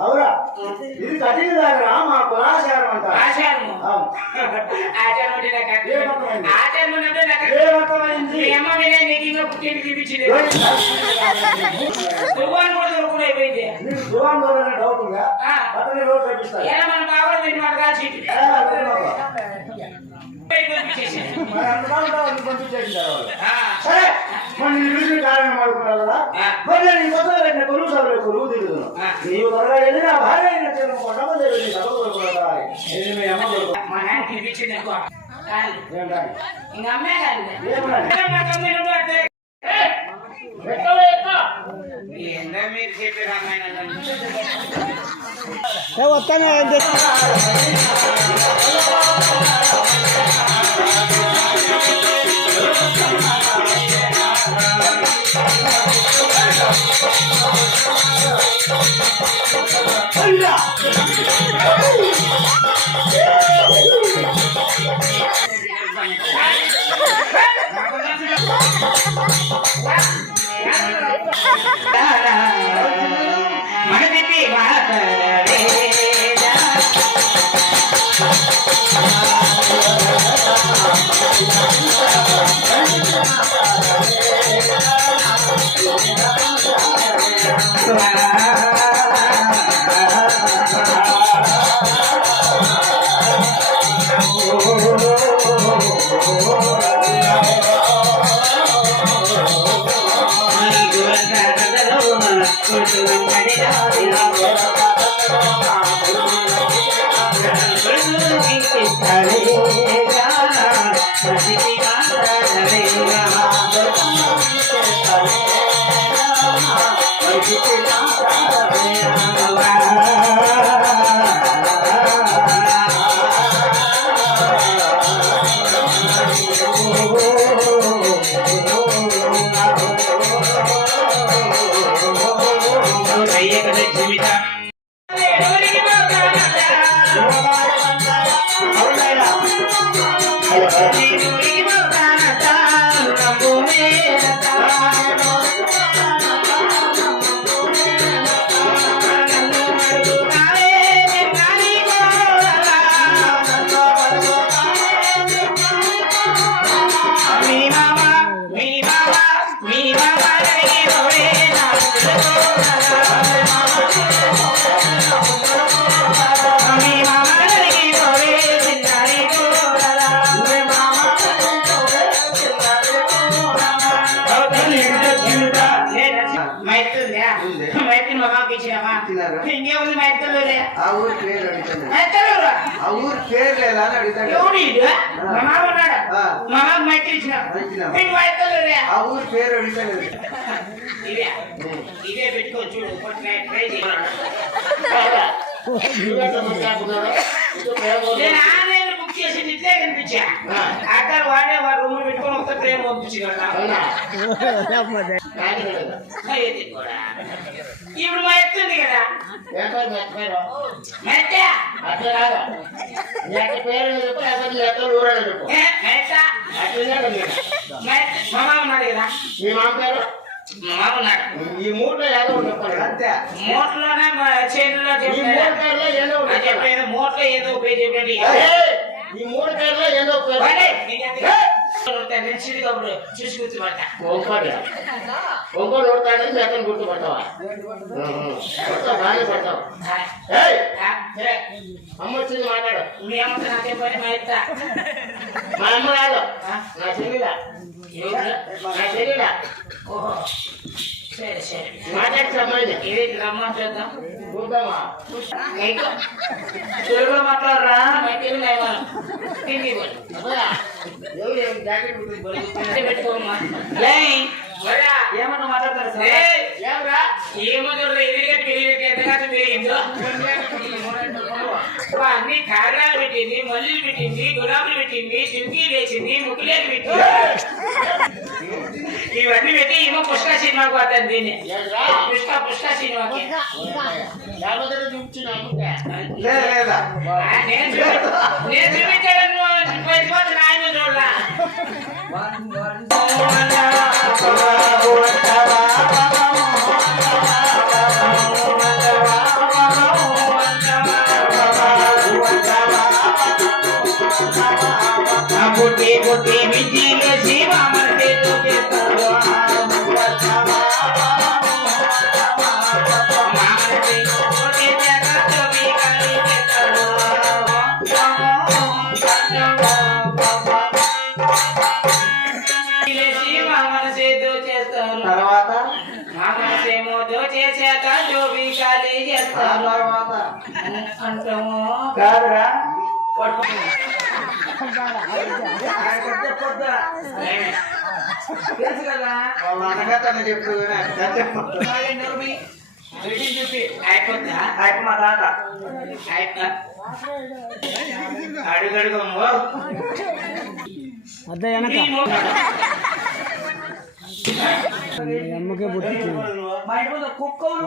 అవురా ఇది కఠిన దగ్గర మా కులాచారం అంటారు. డౌట్ ఉందా అతని రోడ్ చూపిస్తారు. సరే మన ఇంటి కారణం ఆడుకున్నావు కదా మరి నేను కొత్తగా పెట్టిన కొలువు సభలో కొలువు తిరుగుతున్నావు. నీవు త్వరగా వెళ్ళి నా భార్య అయిన కొండమదేవి సభ కొడుకున్నావు. మీ అమ్మ కొడుకు మీరు చెప్పి రామాయణ వస్తానే మీ మైత్రి మగాకి ఇచ్చినామా ఇచ్చినారు. ఇంకేముంది మైత్రులే ఆ ఊరు పేరు అడుగుతాను. మైత్రులు ఆ ఊరు పేరు లేదా అని అడుగుతాను. ఎవడు ఈడు? మా మామ ఉన్నాడు. ఆ. మా మామ మైత్రి ఇచ్చినాం. ఇచ్చినాం. ఇంక మైత్రులే. ఆ ఊరు పేరు అడుగుతాను. ఇదే ఇదే పెట్టుకో చూడు ట్రై చేయాలి. నేను ఆన్లైన్ బుక్ చేసి ఇట్లే కనిపించా అక్కడ వాడే వాడు రూమ్ పెట్టుకొని ఒక ట్రైన్ పంపించాడు. ఇప్పుడు మా ఎత్తుంది కదా మెత్త మా మామ ఉన్నాడు కదా మీ మామ పేరు మా మామ ఉన్నాడు. ఈ మూడులో ఏదో ఒకటి చెప్పాలి అంతే. మోట్లోనే చేతిలో ఈ మూడు పేర్లో ఏదో ఒకటి చెప్పాలి. చెప్పలేదు మోట్లో ఏదో పేరు చెప్పండి. ఈ మూడు పేర్లో ఏదో ఒక పేరు చూసి గుర్తుపడతా ఒంగోలు ఓడతాడని మీ అతను గుర్తుపడతావా బాగానే పడతావు అమ్మ వచ్చింది మాట్లాడు మీ అమ్మతో నాకే పని మా ఎత్త మా అమ్మ కాదు నా చెల్లిలా నా చెల్లిలా ఓహో సరే సరే మాట్లాడితే అమ్మాయిని ఇది రమ్మని చూద్దాం. చూద్దామా నీకు తెలుగులో మాట్లాడరా? తెలుగు తిండి అబ్బాయా ఎవరు ఏం జాకెట్ ఉంటుంది పెట్టుకోమ్మా లై వరా ఏమన్నా మాట్లాడతారు సార్? ఏమరా ఏమన్నా ఎదిరిగా పెరిగి ఎంతకాదు పెరిగిందో అన్ని కారణాలు పెట్టింది మల్లులు పెట్టింది గులాబులు పెట్టింది చింకీలు వేసింది ముక్కులేలు పెట్టింది ఇవన్నీ పెట్టి ఏమో పుష్క సినిమాకు పోతాను దీన్ని పుష్క సినిమాకి లేకపోతే చూపించిన అమ్ముతా లేదా నేను చూపించాను ఆయన చూడలా పుట్టి పుట్టి విద్యలో జీవామర్తే తర్వాత మనసేమో దోచేసాక జోబీ ఖాళీ చేస్తారు తర్వాత అంటాము కాదురా తెలుసు కదా వాళ్ళ అన్నగా తను చెప్పు చూపి అయిపోతుందా అయిపో మా తాత అడుగడుగమ్మో అమ్మకే పుట్టించింది మా ఇంటి ముందు కుక్కలు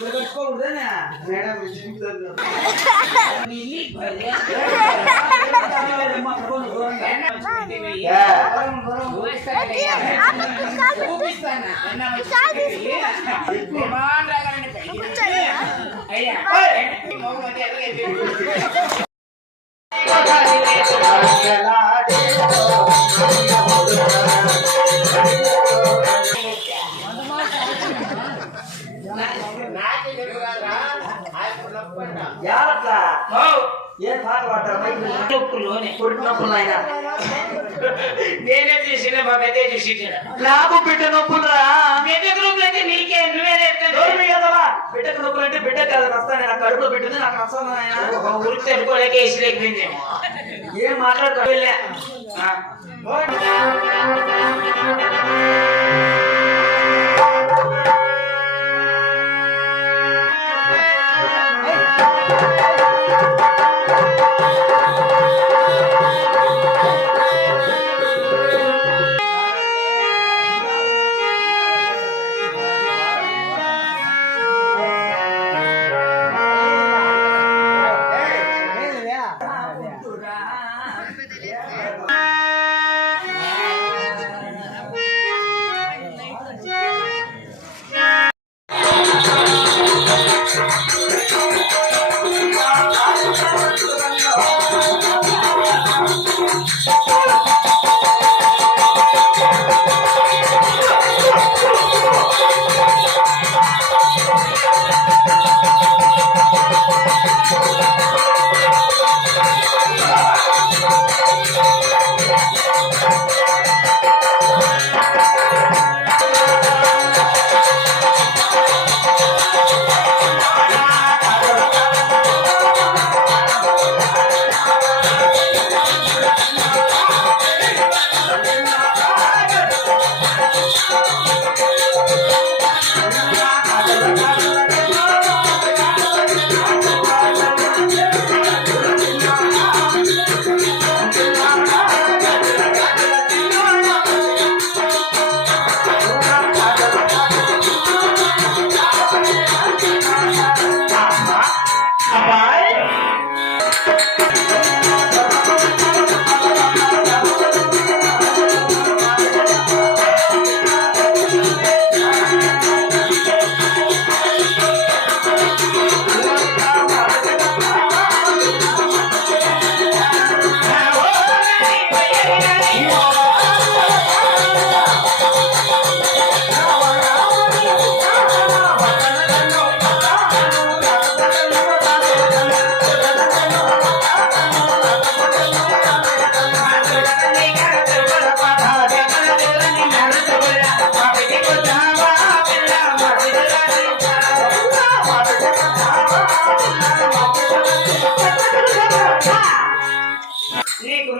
పెట్టుకోకూడదేనా మేడం యారట్లా ఏం పాట పాడతారు పుట్టినప్పుడు ఆయన నేనే చేసిన మా పెద్ద చూసి నాకు బిడ్డ నొప్పులురా పెద్ద గ్రూప్ అయితే నీకే నువ్వే బిడ్డకు నొప్పులు అంటే బిడ్డ కాదు వస్తాను నాకు కడుపులో పెట్టింది నాకు వస్తాను ఆయన ఊరికి తెలుకోలేక వేసి లేకపోయిందేమో ఏం మాట్లాడుకో వెళ్ళా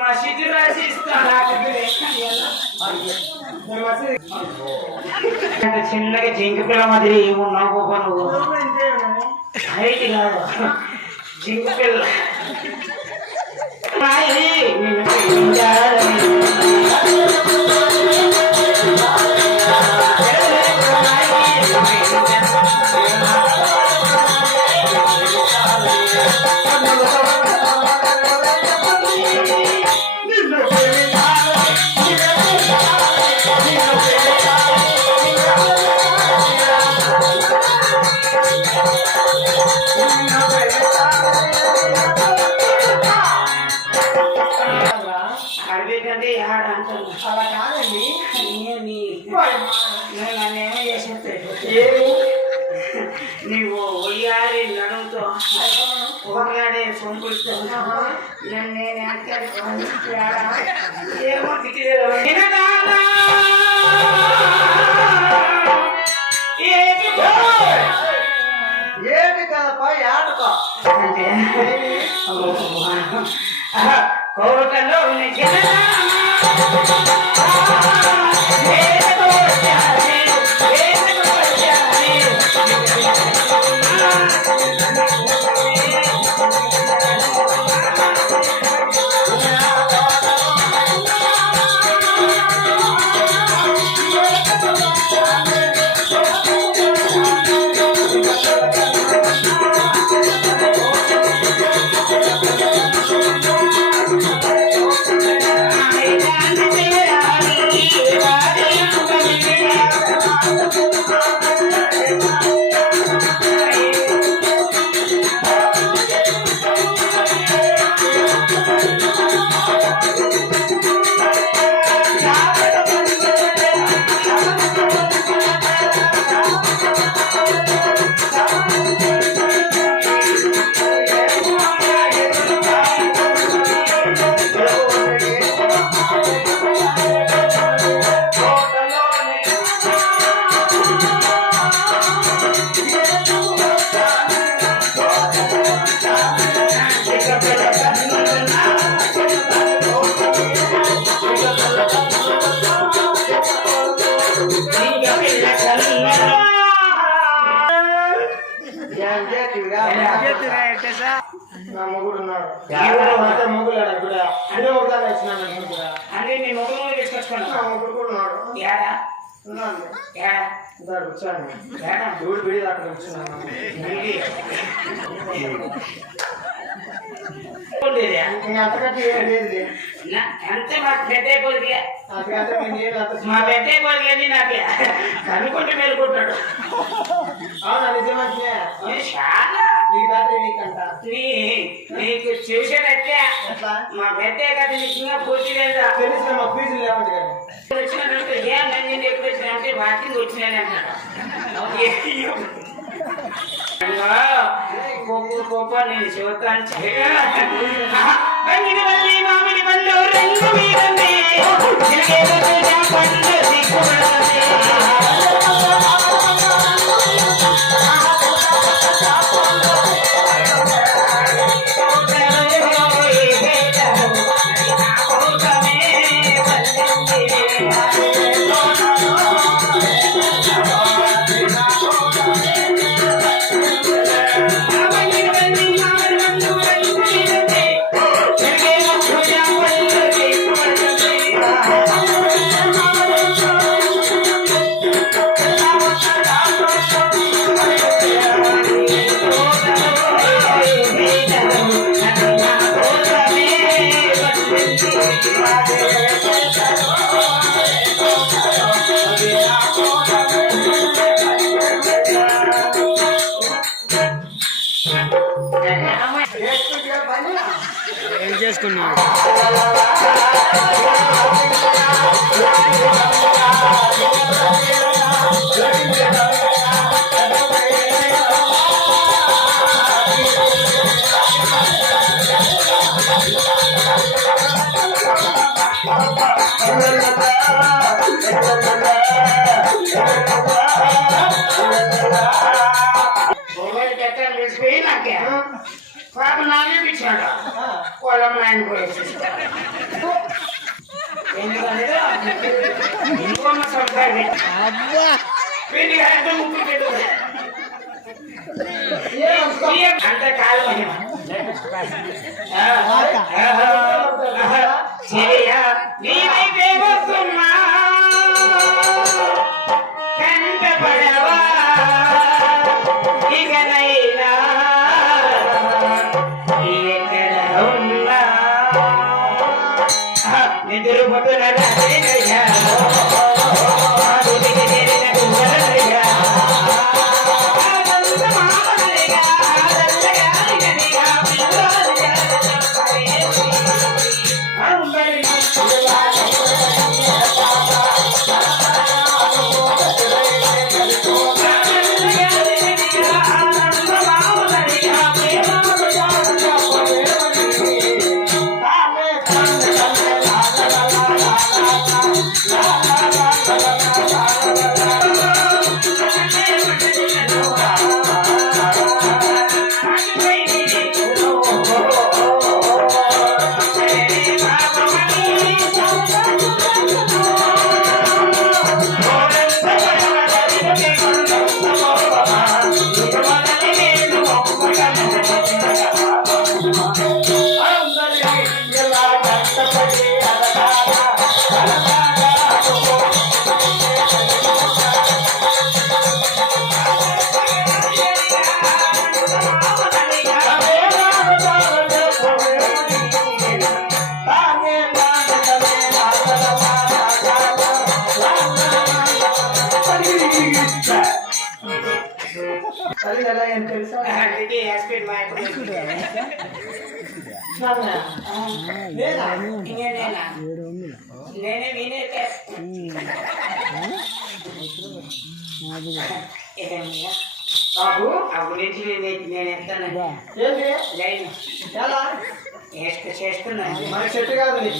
మసీదు రాసి ఇస్తాను చిన్నగా జింక పిల్ల మాదిరి ఉన్నావు గోపా నువ్వు హైట్ కాదు జింక పిల్ల అడిగండి ఆడ అంటాను అలా కాదండి. నన్నేమో చేసేది నీవు ఒయ్యారి నడుముతో ఒకలాడే సొంపులతో నన్ను నేను ఏమో ఏమి కదపా ఆటపా అంటే కోటలో నా మొగుడు ఉన్నాడు మొగుడు అదే ఒకదాన్ని వచ్చినాను అంటే నీ మొగ్గు తీసుకొచ్చుకున్నా నా మొగుడు కూడా ఉన్నాడు ఏడా ఉన్నాను ఏడా దాడు వచ్చాను ఏడా దేవుడు బిడి అక్కడ వచ్చినాను అంతకంటే ఏం లేదు అంతే మాకు పెట్టే పోలికే అంతకంటే నేను అంత మా పెట్టే పోలికే నాకు కనుక్కుంటే మేలుకుంటాడు అవునా నిజమంటే చాలా నీకు బ్యాటరీ నీకంట నీకు చూసేటట్టే ఎట్లా మా పెట్టే కదా నీకు ఇంకా పూర్తి లేదా తెలిసిన మా ఫీజులు లేవండి కానీ వచ్చినట్టు ఏం నంజండి ఎప్పుడు వచ్చినంటే వాకింగ్ వచ్చినాయని అంటాడు కోప నేను చూస్తాను మామిడి పళ్ళు రంగు మీదండి పండు ఏం చేసుకున్నావు పాప నాకే ఇచ్చాడు పొలం ఆయన పోయేసి ఎందుకంటే ఇంకొన్న సంతాన్ని పెళ్లి కాలంటే ముక్కు పెట్టు అంత కాదు వస్తున్నా కంటపడవా ఇకనైనా ఎక్కడ ఉన్నా నిద్ర పొద్దున నేనే వినేతే బాబు ఆ గురించి నేను ఎత్తాను చేస్తున్నాను మన చెట్టు కాదు ముందే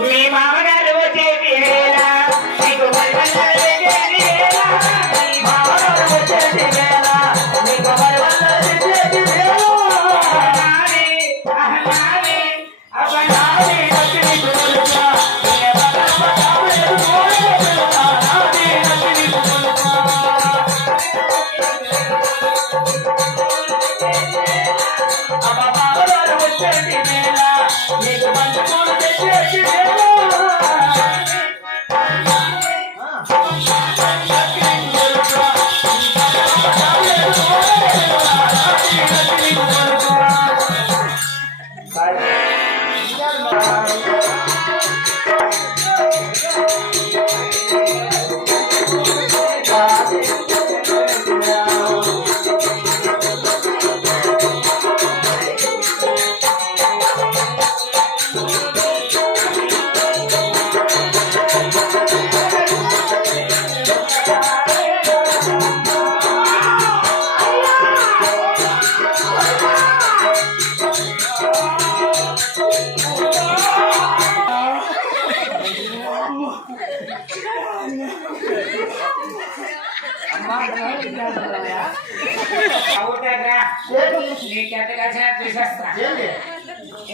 మీ మామగారు వచ్చేది వేళ మీకు మామగారు వచ్చేది వేళ మీకు నీకు మంచి అవుతారా ఏంటి? నీకెంతగా చూసేస్తా ఏంటి?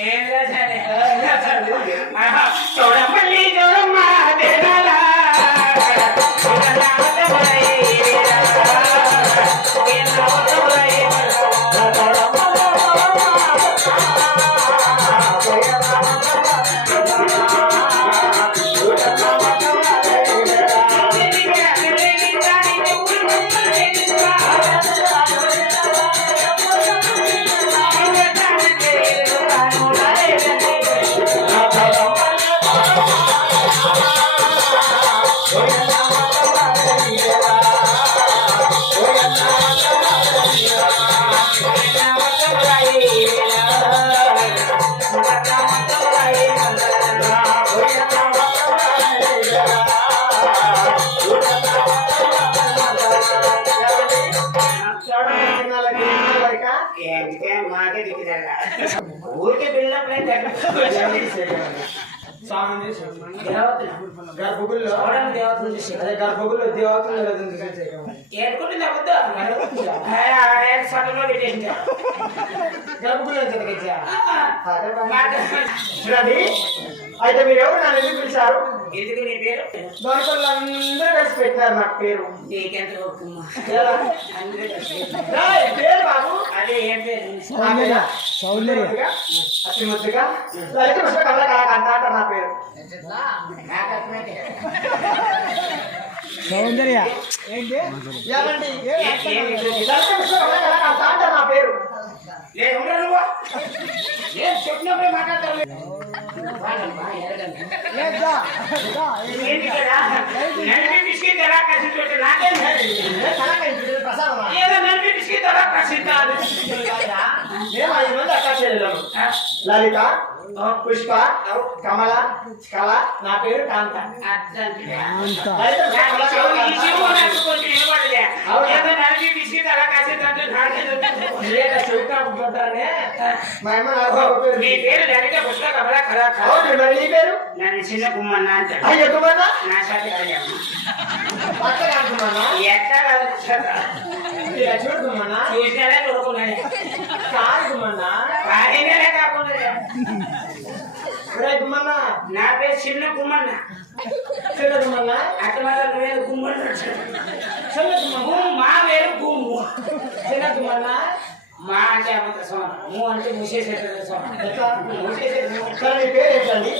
ఏంగా సరే చూడమల్లి చూడమ్మ తిరగాలా ఊరికే బిల్డప్ గర్భగుడిలో దేవతలు చూసి అదే గర్భగుడిలో దేవతలు ఏడుకుంటుంది అబద్ధం సగంలో పెట్టేసింది గర్భగుడిలో చూడండి. అయితే మీరు ఎవరు నన్ను ఎందుకు పిలిచారు? ఎందుకు నీ పేరు దొరకలు అందరూ కలిసి పెట్టినారు నాకు పేరు. నీకెంత గొప్పమ్మా ఎలా? అందరూ కలిసి ఏయ్, పేరు బాబు అదే ఏం పేరు సౌందర్య అతి ముద్దుగా లలిత పుష్ప కళ్ళ అంటాట నా పేరు. నాకు అర్థమైతే సౌందర్య ఏంటి? ఏమండి? లలిత పుష్ప కళ్ళ అంటాట నా పేరు. లేదు ఉండరు నువ్వు ఏం చెప్పినప్పుడే మాట్లాడతారు ఏంటి కదా నడిపి బిస్కెట్ ఎలా కసిపెట్టి నాకేం ఏదో నడిపి బిస్కెట్ ఎలా కసిద్దాలు మేము 5 మంది అక్క చెల్లెలు. లలిత, పుష్ప, కమల, కళ, నా పేరు కాంత. లలిత పుష్ప చెబుతానే మా అమ్మ నా పేరు. నీ పేరు లలిత పుష్ప కమల కళ అవును, మరి నీ పేరు? నన్ను చిన్న కుమ్మన్న అంటాడు అయ్యో కుమారా, నా సాటి పక్క కాకుమానా, ఎట్లా ఇలా చూడుకుమానా, చూసినాడే చూడుకున్నాడే కాకుమానా, కాడినే కాకుండా కుమానా, నా పేరు చిన్న కుమ్మన్న చిన్న కుమానా, అట్ట మాత్రం నువ్వేది గుమ్మన్న చిన్న కుమానా, మా వేరు గుమ్ము చిన్న కుమానా. మా అంటే అమంత సోనం ము అంటే మూసేసేది సోనం ఎట్లా? మూసేసేది సరే, నీ పేరు ఏంటండి?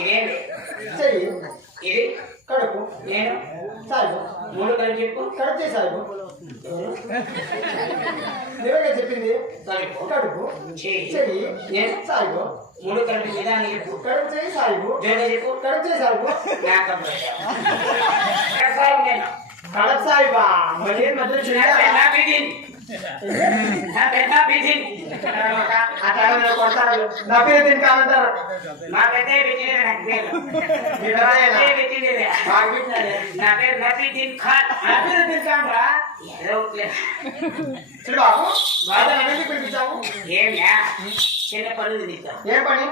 ఇదేంటి చెయ్యి, ఇది కడుపు, నేను సాయిబు, 3 కలిపి చెప్పు కడుపు సాయిబు. నువ్వేగా చెప్పింది? కలుపు కడుపు, చెయ్యి చెయ్యి, నేను సాయిబు, 3 కలిపి నిదానం చెప్పు కడుపు చెయ్యి సాయిబు, జోగా చెప్పు కడుపు చెయ్యి సాయిబు, నాకు నేను కడప సాయిబా. మరి మధ్యలో నా పెద్ద బిజిన్ అట్లా కొడతారు. నా పేరు దీనికి కాదంటారు. మా పెద్ద బిజిన్ నాకు పేరు మీరు రాయాలా? బిజిన్ బాగా పెట్టినారే. నా పేరు నబీదీన్ ఖాన్ నా పేరు దీనికి కాదురా. ఏదో ఒకటి. చూడు బాబు, బాగా నన్ను పిలిపించావు. ఏమ్యా చిన్న పనులు తీస్తాం ఏం పని?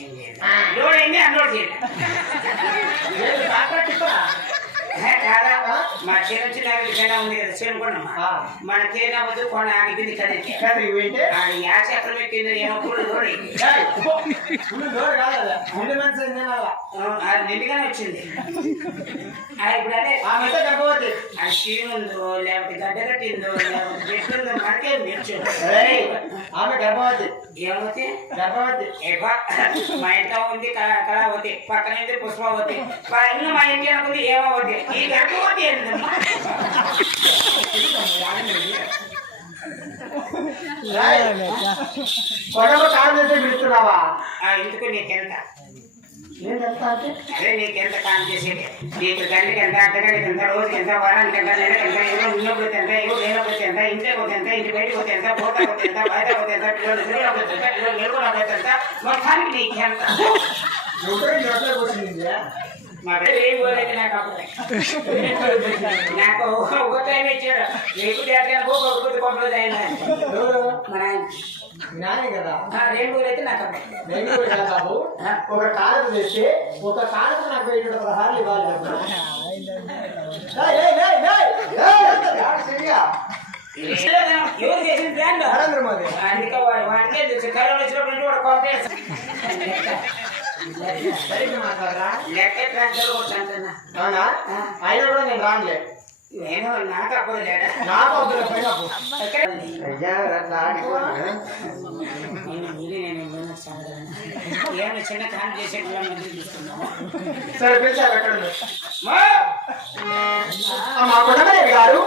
ఏం లేదు లోడ్ అయింది అన్లోడ్ చేయాలి లేదు, కాంట్రాక్ట్ ఇస్తారా? కాదా మా చేను చిన్న విధంగా ఉంది కదా చేను కొన్నమ్మా మన తేనె వద్దు కొన ఆగిపోయింది కదండి కాదు, ఇవేంటి? అది యాచక్రం ఎక్కింది ఏమో కూడా లోడ్ అయింది ఏయ్, ఫుల్ లోడ్ కాదు అది. ముందు మనిషి ఏం తినాలా? అది నిండుగానే వచ్చింది ఇప్పుడు అదే ఆమె అయితే గర్భవతి. అది షీన్ ఉందో లేకపోతే గడ్డ కట్టిందో లేకపోతే చెట్టుందో మనకే నేర్చు ఏయ్, ఆమె గర్భవతి. ఏమవుతే గర్భవతి. మా ఇంట్లో ఉంది కళావతి పక్కన ఉంది పుష్పవతి ఇನ್ನು మా ఇంటి అనుకుంది ఏమవతి ఈ గర్భవతి ఏంటమ్మా కొడవ కాలం చేసే పిలుస్తున్నావా? ఇందుకు నీకెంత నేను చెప్తా అంటే అదే నీకెంత కాలం చేసేది నీకు గంటకి ఎంత అర్ధగంటకి ఎంత రోజుకి ఎంత వారానికి ఎంత నెలకి ఎంత ఎవరో ఉన్నప్పుడు ఎంత ఎవరు లేనప్పుడు ఎంత ఇంటికి పోతే ఎంత ఇంటి బయటకు పోతే ఎంత పోతా పోతే ఎంత బయట పోతే ఎంత పిల్లలు నిద్రలో పోతే ఎంత పిల్లలు నిలుగులో పోతే ఎంత మొత్తానికి నీకెంత ఎవరు ఎట్లా కూర్చుంది? మా బిడ్డ ఏం పోలేదు నాకు అప్పుడే నాకు ఒక టైం ఇచ్చాడు రేపు దేటకు ఒక కొంపలు అయినా మన నానే కదా రేపు పోలేదు నాకు అప్పుడే నేను కూడా బాబు ఒక కాలం చేస్తే ఒక కాలం నాకు 16 ఇవ్వాలి ఎవరు చేసిన ప్లాన్ నరేంద్ర మోదీ అందుకే వాడికే కరోనా వచ్చినప్పుడు వాడు కాంగ్రెస్ మాట్లాడరా లెక్క ట్రాన్స్ఫర్ కొట్టాను అవునా ఆయన కూడా నేను రానులే నేను నాకు అప్పుడు లేదా నాకు ఏమి చిన్న కాలం చేసేటువంటి తీసుకున్నాము సరే పిలిచారు ఎక్కడ మా కొండమనేవి గారు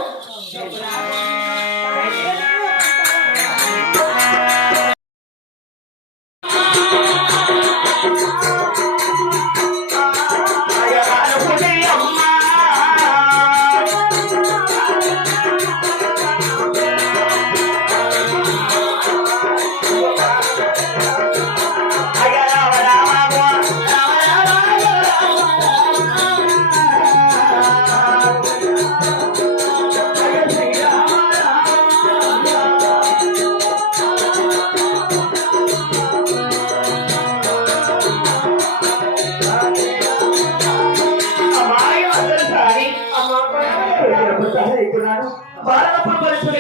బాలనప్పుడు పరిస్థితులు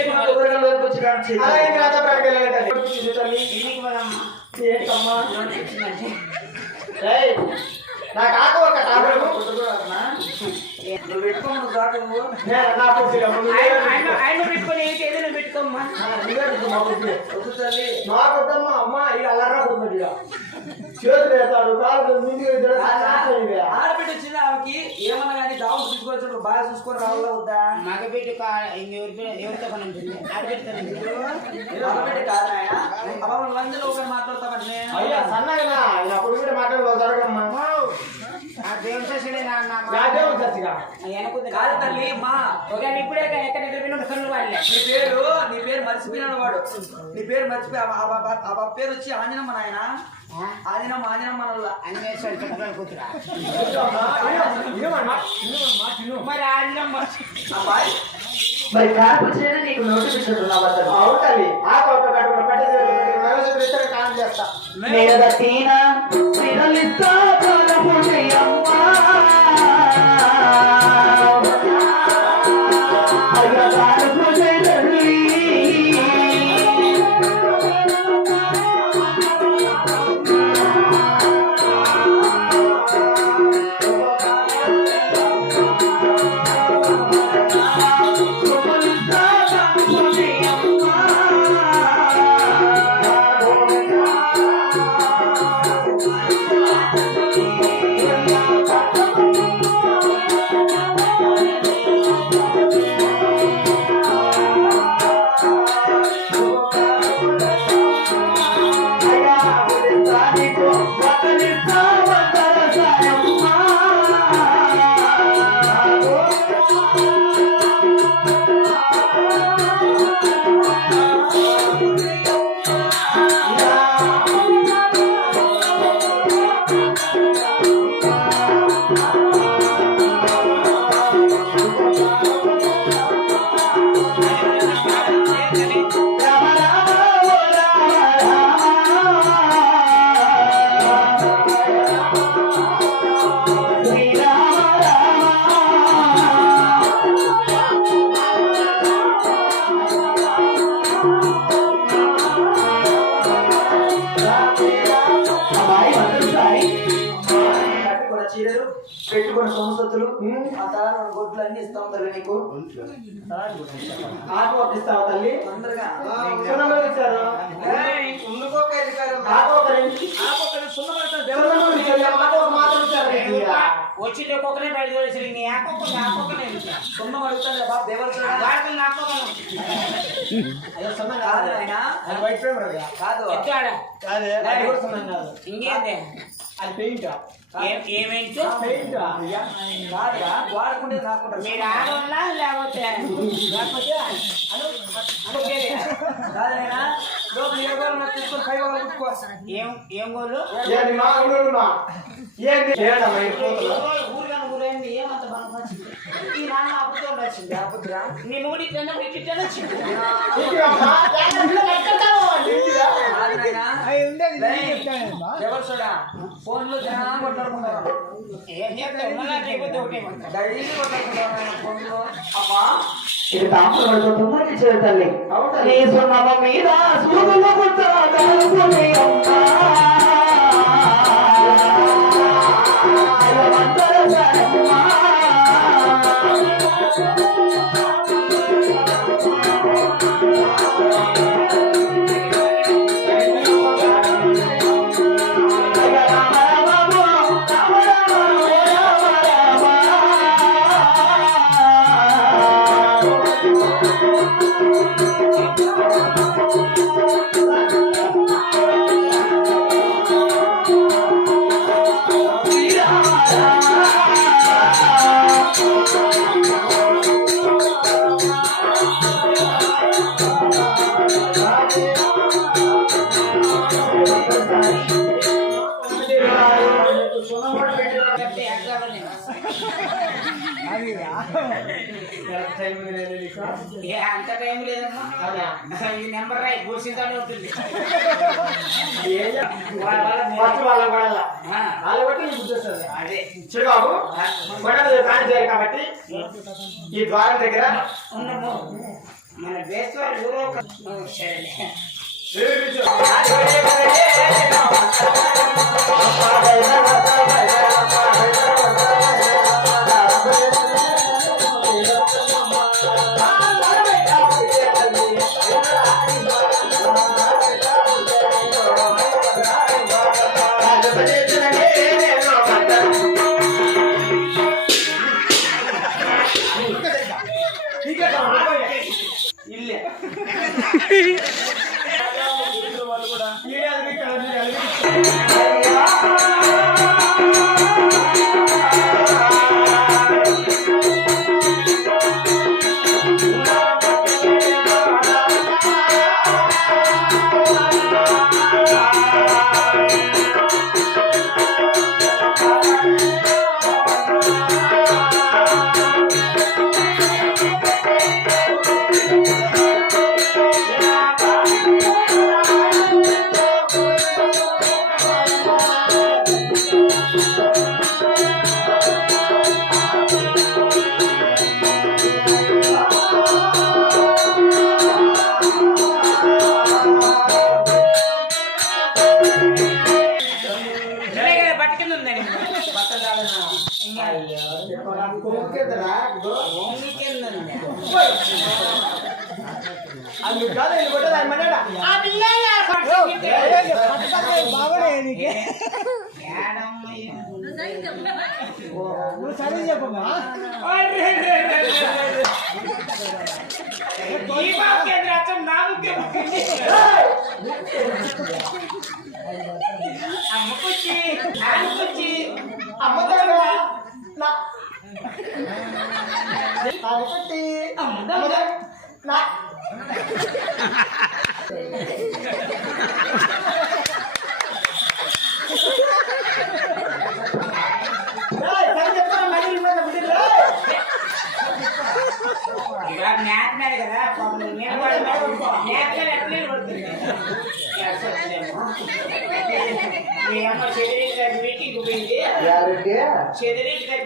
నా కాక ఒక టాబ్లెట్ నువ్వు పెట్టుకోమను కాదు ఆయన పెట్టుకొని ఏంటి నువ్వు పెట్టుకోమ్మా నాకొద్దమ్మా అమ్మ ఇది అల్లరా ఉంటుంది చేతులు వేస్తాడు కాలు ఆడబిడ్డ వచ్చింది ఆమెకి ఏమన్నా కానీ దావు చూసుకోవచ్చు బాగా చూసుకొని రావాలా వద్దా మగబిడ్డ ఎవరితో పని ఉంటుంది ఆడబిడ్డ ఆడబిడ్డ కాదు ఆయన లంజలో ఒకరు మాట్లాడతామంటే అయ్యా సన్నగా అప్పుడు కూడా మాట్లాడుకోగలమ్మా ఆ దేవుని చేసిడే కాదు తల్లి మా ఇప్పుడే ఎక్కడ నిద్రపోయిన వాళ్ళే నీ పేరు మర్చిపోయినాడు వాడు నీ పేరు మర్చిపోయి ఆ పేరు వచ్చి ఆంజనమ్మ నాయన ఆంజనమ్మ అన్వేషణ కూతురా మరి ఆంజనమ్మ అబ్బాయి మరి కార్పు చేయడం నీకు నోటిఫికేషన్ అవుతాలి ఆ ఒక కడుపులో పెట్టేసి కాలం చేస్తా పెట్టుకున్న సంస్కృతులు ఆ తరాలు గొడ్లు అన్ని ఇస్తా ఉంటారు నీకు ఆకు ఇస్తావా తల్లి తొందరగా వచ్చి ఒక్కొక్కనే బయట చూసి నీ ఆకొక్కనే సున్నం అడుగుతాను బాబు దేవతలు కాదు ఆయన కాదు ఇంకేంది అది పెయింట్ ఏమేంటో పెయింట్ కాదురా వాడుకుంటే కాకుండా మీరు ఆడవాళ్ళ లేకపోతే కాదైనా లోపల ఏ గోలు తీసుకొని పై గోలు కుట్టుకోవాలి ఏం గోలు ఏంటి మా ఊరు ఏంటి ఊరుగా ఏమంత బాగా వచ్చింది ఈ నాన్న అప్పుతో వచ్చింది లేకపోతురా నీ మూడి ఇట్లా ఇట్లా వచ్చింది ఎవరు చూడా ఫోన్ లో జనా కొట్లాడుకుంటారు ఏం చేస్తావు మళ్ళీ లేకపోతే ఒకటే డైలీ కొట్లాడుకుంటారు ఫోన్ లో అమ్మా ఇది తాపడతో తుమ్మకి చేతల్లి నీ సున్నమ మీద సూదులు కుట్టాలి అమ్మా అంత టైం లేదమ్మా ఈ నెంబర్ రాయి కూర్చుంటానే ఉంటుంది అదే చిరుబాబు కాబట్టి ఈ ద్వారం దగ్గర ఉన్నాము మన బేస్వాళ్ళు ఊరో సరే ఇల్లే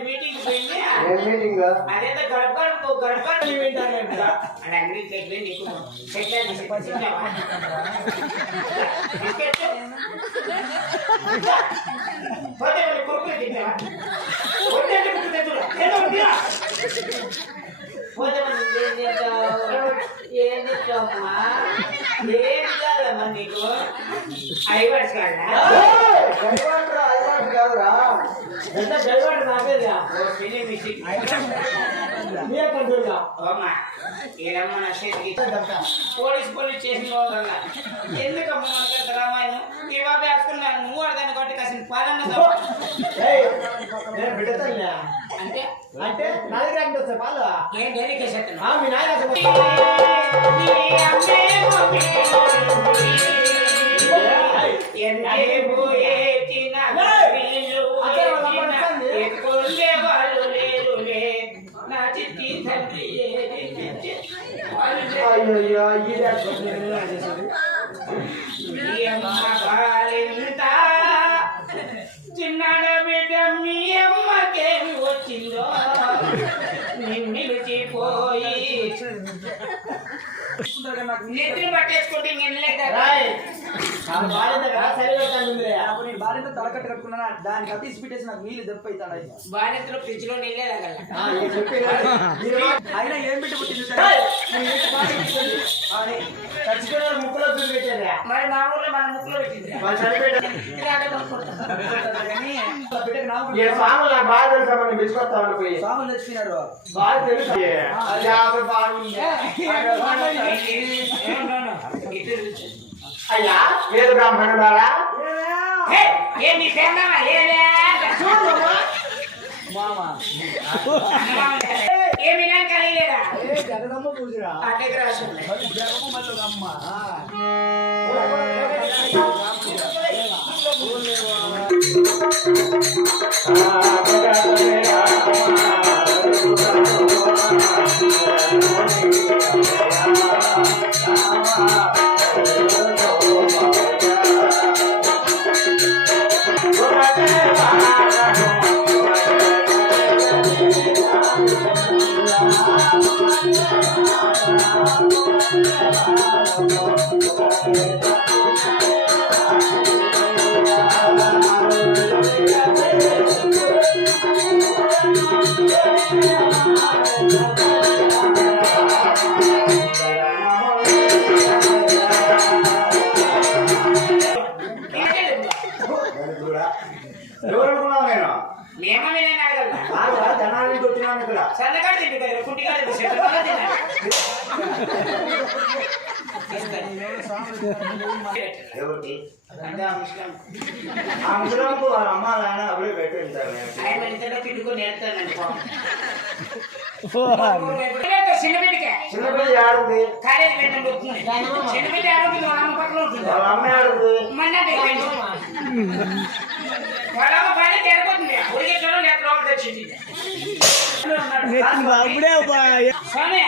మీటింగ్ పోయింది అదేదో గడప గడప అంటే అంగడి చెట్లు నీకు చెట్లు పోతే కొడుకు తింటావా పోతే ఏం తింటావమ్మా ఏం కాదమ్మా నీకు ఐవర్స్ కాదా ఎంత జైవాడు నాకేదా ఫిలిం మిస్టేక్ మీరే కంట్రోల్గా అమ్మా ఏదమ్మా నా చేతికి పోలీస్ చేసిన వాళ్ళ ఎందుకమ్మా మనకంత రామాయణం ఈ బాబు వేసుకున్నాను నువ్వు అడదాన్ని కొట్టి కాసిన పాలన్న అంటే అంటే నా దగ్గర అంటే వస్తాయి పాలు ఏం డెలికేషన్ మీ నాయన వాళ్ళు అయ్యో ఈ మీ అమ్మ బాలింత చిన్నడ బిడ్డ మీ అమ్మకేమి వచ్చిందో నిలిచిపోయి నెత్తిని పట్టేసుకుంటే భార్యతో తలకట్టు కట్టుకున్నా దానికి అతి పెట్టేసి నాకు నీళ్ళు దెబ్బ అవుతాడు బాధ్యతలో ఫ్రిడ్జ్ లో నీళ్ళే అయినా ఏం పెట్టి పుట్టింది ముక్కులో పెట్టారా మరి మా ఊర్లో మన ముక్కులో పెట్టింది సాములు నాకు బాగా తెలుసా మనం పిలుచుకొస్తామని పోయి సాములు తెచ్చినారు బాగా తెలుసు బాగుంది అయ్యా వేరు బ్రాహ్మణుడారా ఏమి ఏమి కలిగేదా జగదమ్మ పూజరా అట్టకి రాసి ఎవరనుకున్నావు నేను జనాన్ని కొట్టినాను ఇక్కడ సన్నగాడు తిండి కదా కుట్టిగాడు ఎవరికి అంటే ఆ ముస్లిం ఆ ముసలంకు వాళ్ళ అమ్మ నాన్న అప్పుడే పెట్టేస్తారు ఆయన ఇంతలో తిట్టుకొని నేర్తానండి చిన్నబిడ్డకే చిన్నపిల్లి ఆడుంది కాలేజ్ పెట్టండి వస్తుంది చిన్నబిడ్డ ఆరోగ్యం వాళ్ళ అమ్మ పక్కన ఉంటుంది వాళ్ళ అమ్మ ఆడుంది మన్నది వాళ్ళ అమ్మ పైన తెరపోతుంది ఉడికేట్లో లేక లోపల తెచ్చింది స్వామి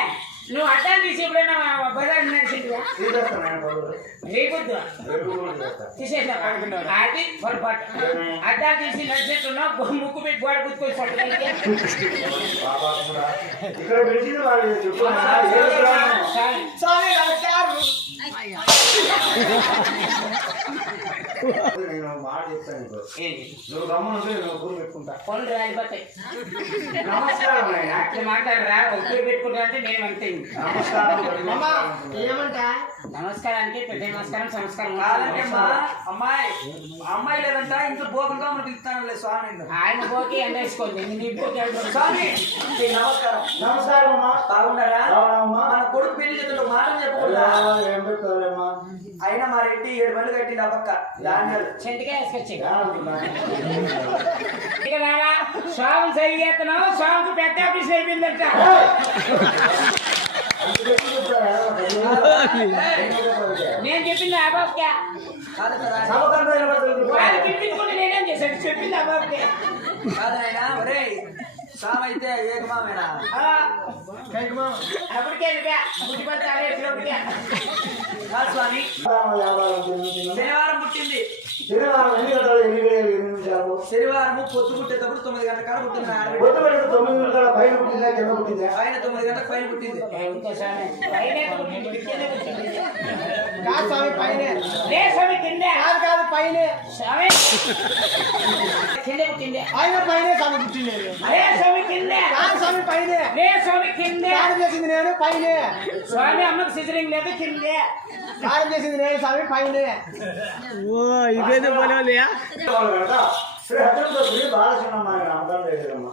నువ్వు అడ్డాలు తీసి ఎప్పుడైనా బజార్ నడిచిందిగా రేపొద్దు తీసేసా అది పొరపాటు అడ్డాలు తీసి నడిచేట్టున్నా ముక్కు పెట్టి గోడ కూర్చుకొని పట్టుకుంటే ఇక్కడ పిలిచింది వాళ్ళు నేను మాట చెప్తాను నువ్వు గమ్ముంటే నేను ఊరు పెట్టుకుంటా పనులు రాలిపోతాయి నమస్కారం అట్లా మాట్లాడరా ఒక్కరు పెట్టుకుంటా అంటే నేను అంతే నమస్కారం ఏమంటా నమస్కారానికి పెద్ద నమస్కారం సంస్కారం అమ్మాయి అమ్మాయి లేదంట ఇంట్లో బోకంగా మనం పిలుస్తాను స్వామి ఆయన పోకి ఎండ వేసుకోండి నీ పోకి స్వామి నమస్కారం నమస్కారం అమ్మా బాగున్నారా అవునమ్మా మన కొడుకు పెళ్లి చేతుల్లో మాటలు చెప్పకూడదా ఏం పెడతారమ్మా అయినా మా రెడ్డి 7 మంది కట్టింది ఆ పక్క ధాన్యాలు చెంటిగా వేసుకొచ్చి ఇక రారా స్వామి సరి చేస్తున్నావు స్వామికి పెద్ద ఆఫీస్ అయిపోయిందంట నేను చెప్పింది ఆ బాబుకే వాళ్ళు తిప్పించుకుంటే నేనేం చేశాను చెప్పింది ఆ బాబుకే కాదనైనా ఒరే స్వామి అయితే ఏకమామేనా అప్పటికే పుట్టిపత్తి అవేసినప్పటికే స్వామి శనివారం పుట్టింది శనివారం ఎన్ని గంటలు 8 నిమిషాలు శనివారం పొద్దు పుట్టేటప్పుడు 9 గంటల కాడ పుట్టింది పొద్దు పెడితే 9 గంటల పైన పుట్టిందా కింద పుట్టిందా ఆయన 9 గంటల పైన పుట్టింది స్వామి పైనే స్వామి కింద కాదు పైనే స్వామి కింద పుట్టింది ఆయన పైనే స్వామి పుట్టింది అరే స్వామి కింద స్వామి పైనే స్వామి కింద చేసింది నేను పైనే స్వామి అమ్మకు సిజరింగ్ లేదు కిందే కారం చేసింది నేను స్వామి పైనే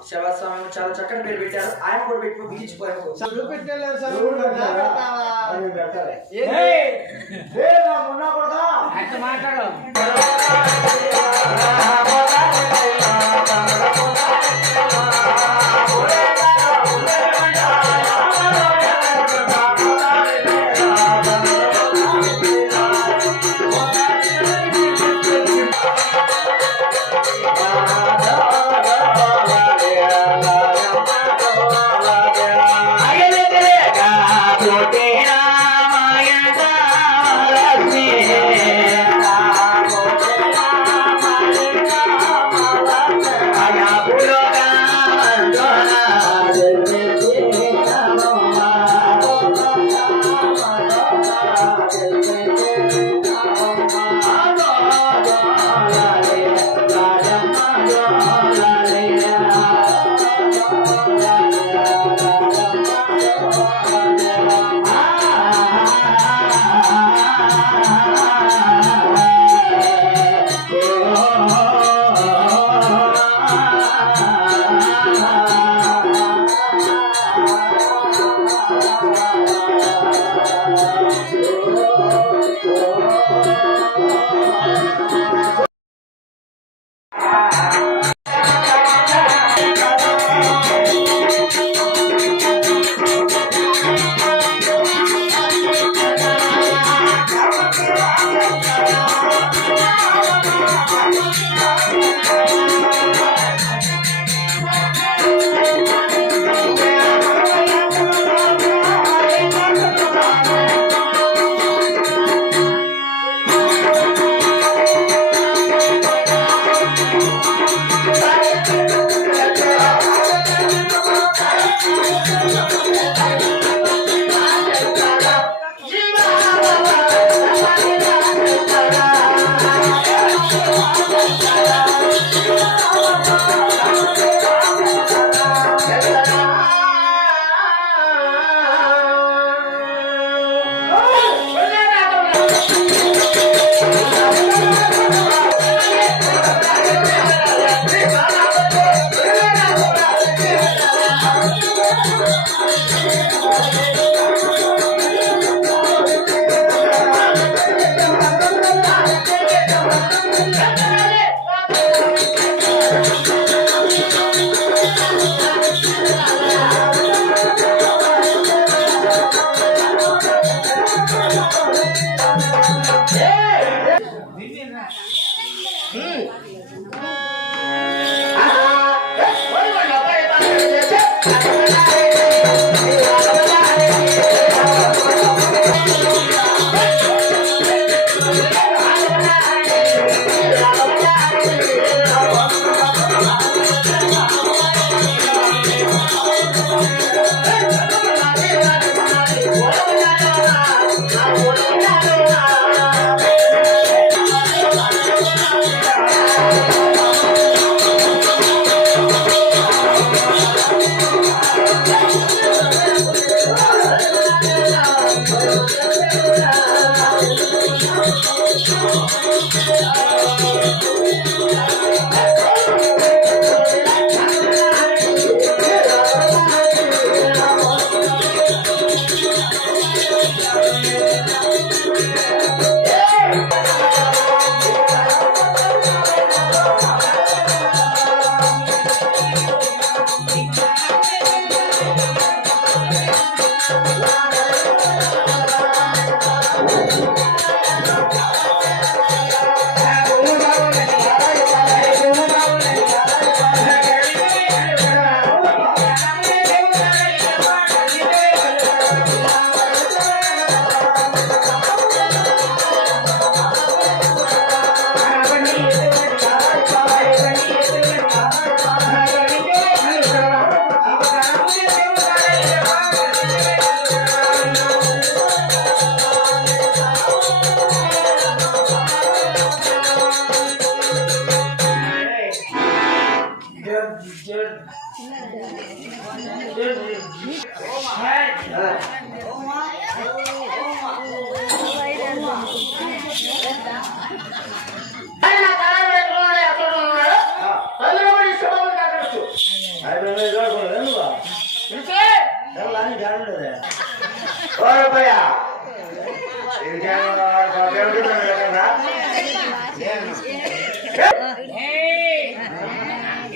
శివస్వామి చాలా చక్కటి పేరు పెట్టారు ఆయన కూడా పెట్టి బిగించిపోయారు అట్లా మాట్లాడు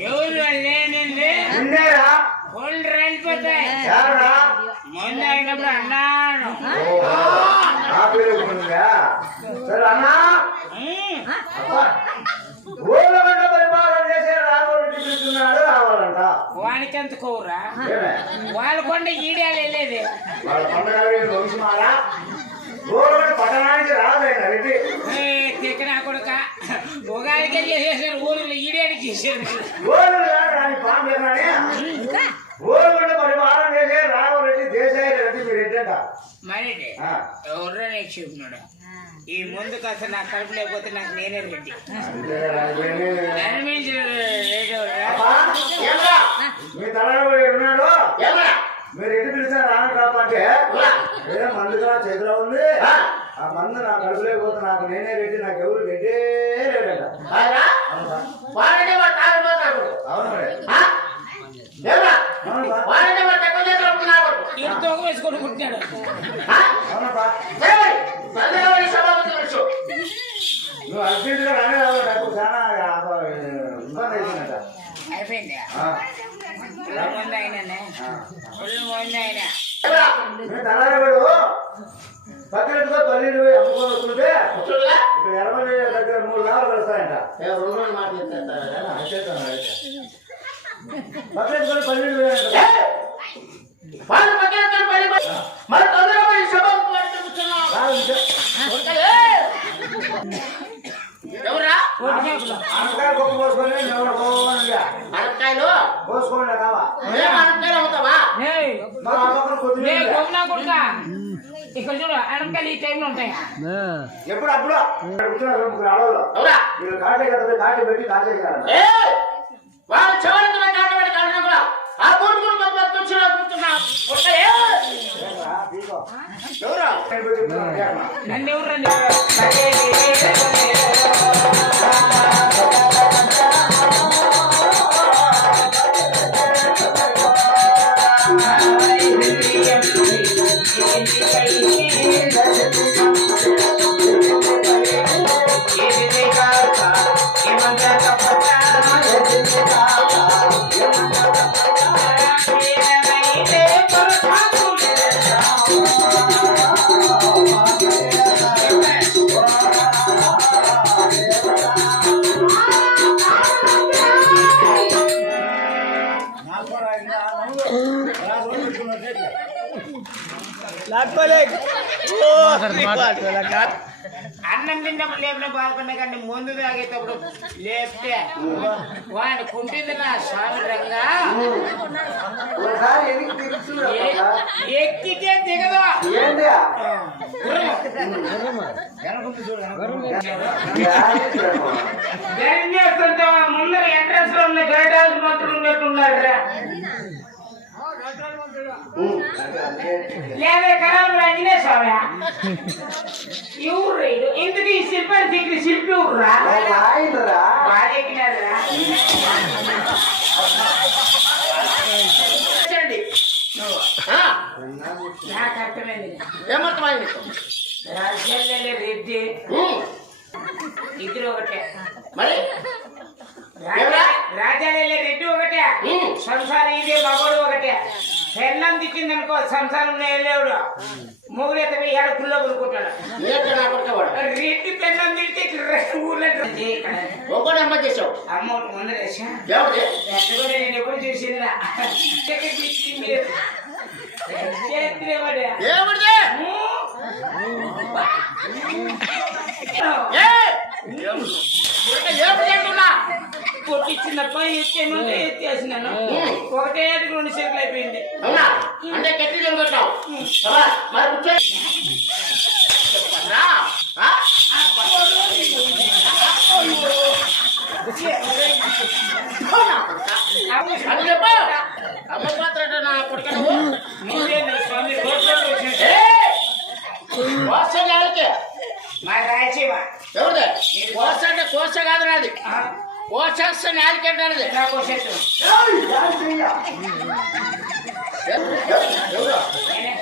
ఎవరు లేనండి ఒళ్ళు రాలిపోతాయి ముందు అయినప్పుడు అన్నాను సరే అన్నా ఊళ్ళగడ్డ పరిపాలన చేసే రామరెడ్డి పిలుస్తున్నాడు రావాలంట. వానికి ఎంత కోరా వాళ్ళ కొండ ఈడాలు వెళ్ళేది వాళ్ళ పండుగ వంశమాల ఊళ్ళగడ్డ పట్టణానికి రాదైనా రెడ్డి తిక్కనా కొడుక ఉగాదికే చేసేసారు ఊరిలో ఈడేడి చేశారు ఊళ్ళు రాని పాండని ఊళ్ళగడ్డ పరిపాలన చేసే రామరెడ్డి దేశాయి రెడ్డి మీరు రెడ్డి అంట మరి ఎవరో నీకు చెప్తున్నాడు ఈ ముందు కాస్త నా కడుపు లేకపోతే నాకు నేనే రెడ్డి మీ తలవాడు ఉన్నాడు మీరు ఎటు పిలిచారు రాను రాపంటే ఏదో మందుగా చేతిలో ఉంది ఆ మందు నా కడుపు లేకపోతే నాకు నేనే రెడ్డి నాకు ఎవరు రెడ్డే లేడంట. అవును తోక వేసుకొని పుట్టినాడు అవునప్పా నువ్వు అర్జెంటుగా రానే రావాలి నాకు చాలా ఇబ్బంది అవుతుందట. అయిపోయింది ముందు అయినా ముందు అయినా తలారవాడు పక్కనట్టుగా 12 అమ్ముకొని వస్తుంటే ఇక్కడ 80 2 రోజులు మాట చెప్తాను పక్కన 12 వేలు వాళ్ళు పక్కన మరి తొందరగా పోయి సభకు ఎవరా గొప్ప పోసుకొని అనపకాయలు పోసుకోండి కావా అనపకాయలు అవుతావా ఇక్కడ చూడు అనపకాయలు ఈ టైంలో ఉంటాయా ఎప్పుడు అప్పుడు అవునా మీరు కాటే కదా కాటే పెట్టి కాటేసారు వాళ్ళు చివరికి కాట పెట్టి కాటినప్పుడు ఆ బూట్ కూడా బతుకొచ్చిన నన్ను ఎవరు రండి అన్నం తిన్నప్పుడు లేపిన బాధపడినా కానీ ముందు తాగేటప్పుడు లేపితే వాడిని కుంటుంది నా స్వామి రంగా ఎక్కితే దిగదు ముందర ఎంట్రన్స్ లో ఉన్న గైడ్ మాత్రం ఉన్నట్టున్నాడు లేదే కరాలు అంజనే స్వామి ఎవరు ఎందుకు ఈ శిల్పాన్ని దగ్గర శిల్పి ఎవర్రా బాగా నాకు అర్థమైంది ఏమర్థమైంది రాజ్యాలలో రెడ్డి ఇద్దరు ఒకటే మరి రాజ్యాలలో రెడ్డి ఒకటే సంసారం ఇదే మగోడు ఒకటే పెన్నం తిట్టిందనుకో సంసారం లేవుడు మొగుడైతే ఏడ గుళ్ళో కొనుక్కుంటాడు రెడ్డి పెన్నం తిట్టి ఊర్లో ఒకటి అమ్మ చేసావు అమ్మ ముందరేసా నేను ఎప్పుడు చూసిందా కొట్టించినప్ప ఎత్తేమంటే ఎత్తేసినాను ఒకటే 2 సెకండ్లు అయిపోయింది అవునా అంటే గట్టి కొట్టావు మరి అమ్మ పాత్ర నా పుట్టను మా రాయచేవా ఎవరిదే కోస అంటే కోస కాదు నాది కోసేస్తే నాలుగేది నా కోసేస్తు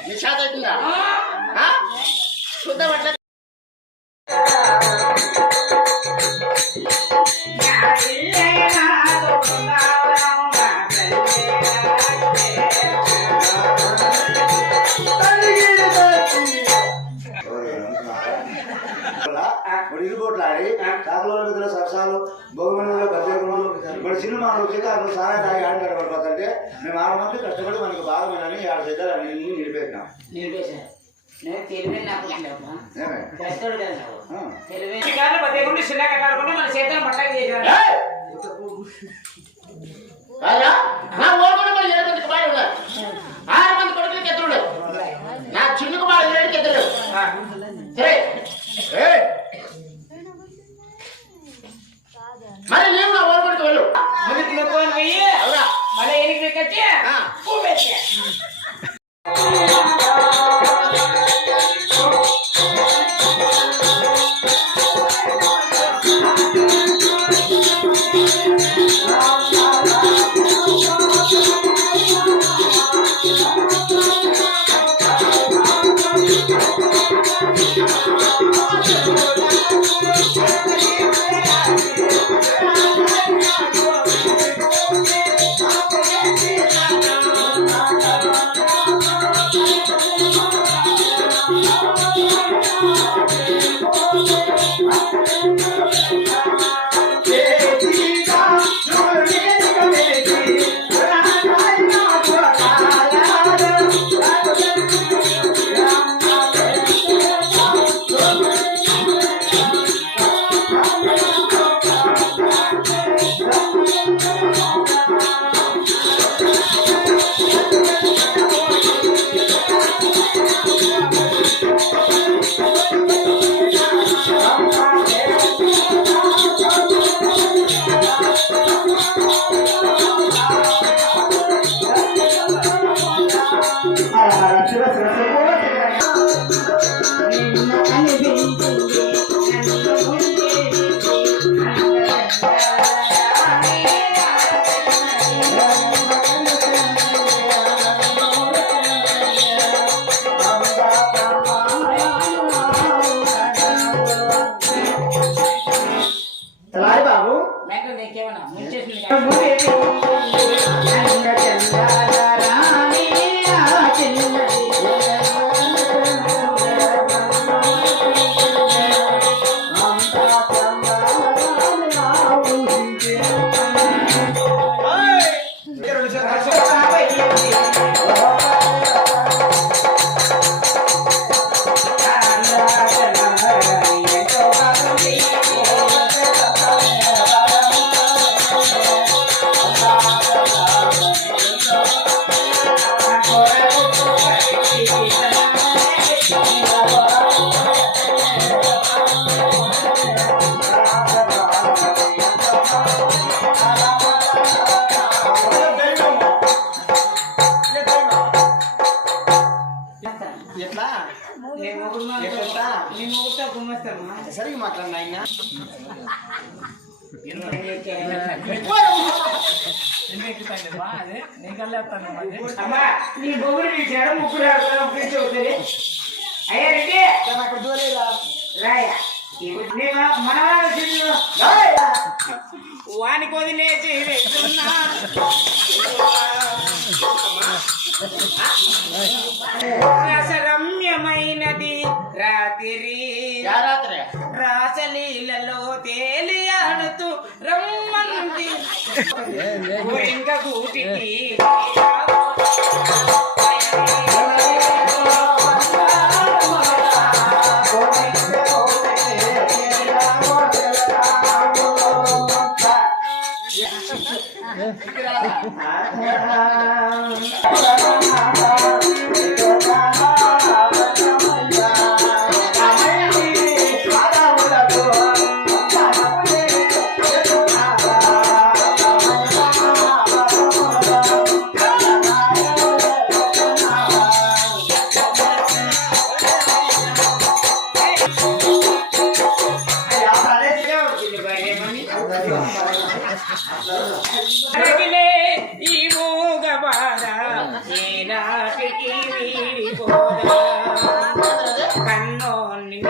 నిషాద్ అవుతుందా చూద్దామట్లా ఇరుగోట్లాడి కాకుల సరసాలు భోగమండలో గద్దెలు మన సినిమాలు చికాకులు సారా తాగి ఆడినాడు పడిపోతుంటే మేము 6 మంది కష్టపడి మనకు భాగమేనని 6 సిద్ధాలు అన్ని నిలిపేసినాం. నేను తెలివి నాకు పెద్దోడు కదా తెలివి పదేకుండా చిన్నగా కాకుండా మన చేతులను పట్టగా చేశాను నా ఓడుకుంటే మరి 7 మందికి బాగా ఉన్నారు 6 మంది కొడుకులకి ఎదురు నా చిన్నకు బాగా 7కి ఎదురు సరే మరి నేను నా ఓడుకుంటూ వెళ్ళు మళ్ళీ ఎనికి కట్టి నీకేమన్నా ముంచేసింది ఎట్లా సరిగ్గా మాట్లాడినా ఆయన అమ్మా నీ బొగుడు తీసాడు ముగ్గురు అయ్యా రెడ్డి అక్కడ దూరేరా రాయా మనవాడు వానికి వదిలేసి రసరమ్యమైనది రాత్రి రాసలీలలో తేలియాడుతూ రమ్మంది ఇంకా కూటికి ఈ మూగ బాధ ఏనాటికి వీడిపోదా కన్నోన్ని